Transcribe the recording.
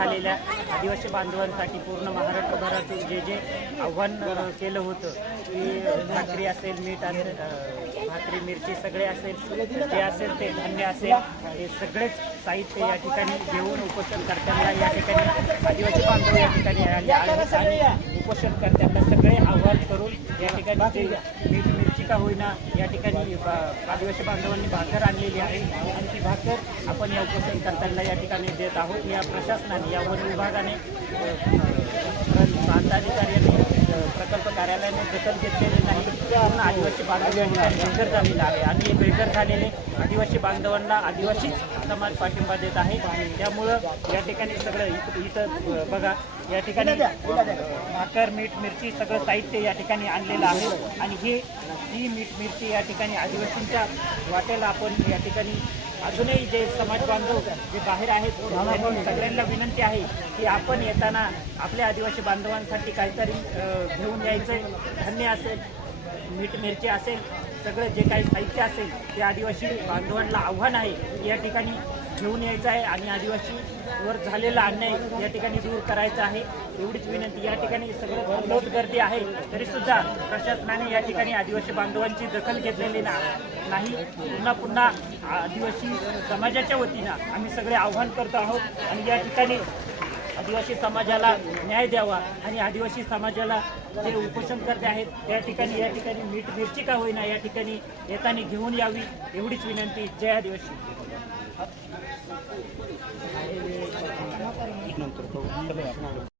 झालेल्या आदिवासी बांधवांसाठी पूर्ण महाराष्ट्रभरातून जे जे आव्हान केलं होतं की भाकरी असेल मीठ असेल भाकरी मिरची सगळे असेल जे असेल ते धान्य असेल हे सगळेच साहित्य या ठिकाणी घेऊन उपोषणकर्त्यांना या ठिकाणी आदिवासी बांधव या ठिकाणी आले आहेत आणि उपोषणकर्त्यांना सगळे आव्हान करून या ठिकाणी जे मिरची का होईना या ठिकाणी आदिवासी बांधवांनी भाकर आणलेली आहे. आणि ती भाकर आपण या उपोषणकर्त्यांना या ठिकाणी देत आहोत. या प्रशासनाने या वन विभागाने प्रांताधिकाऱ्यांनी प्रकल्प कार्यालयाने दखल घेतली आदिवासी बांधव या ठिकाणी बेघर झालेला आहे. आणि हे बेघर झालेले आदिवासी बांधवांना आदिवासीच समाज पाठिंबा देत आहे. त्यामुळं या ठिकाणी सगळं इथं बघा या ठिकाणी भाकर मीठ मिरची सगळं साहित्य या ठिकाणी आणलेलं आहे. आणि हे ही मीठ मिरची या ठिकाणी आदिवासींच्या वाट्याला आपण या ठिकाणी अजूनही जे समाज बांधव जे बाहेर आहेत सगळ्यांना विनंती आहे की आपण येताना आपल्या आदिवासी बांधवांसाठी काहीतरी घेऊन यायचं. धान्य असेल. मीठ मिरची असेल सगळं जे काही साहित्य असेल ते आदिवासी बांधवांना आव्हान आहे या ठिकाणी घेऊन यायचं आहे आणि आदिवासीवर झालेला अन्याय या ठिकाणी दूर करायचा आहे. एवढीच विनंती या ठिकाणी सगळं लोट गर्दी आहे तरीसुद्धा प्रशासनाने या ठिकाणी आदिवासी बांधवांची दखल घेतलेली नाही. पुन्हा पुन्हा आदिवासी समाजाच्या वतीनं आम्ही सगळे आव्हान करतो आहोत आणि या ठिकाणी आदिवासी समाजाला न्याय द्यावा आणि आदिवासी समाजाला जे उपोषणकर्ते आहेत त्या ठिकाणी या ठिकाणी मीठ मिरची का होईना या ठिकाणी येताना घेऊन यावी एवढीच विनंती. जय आदिवासी.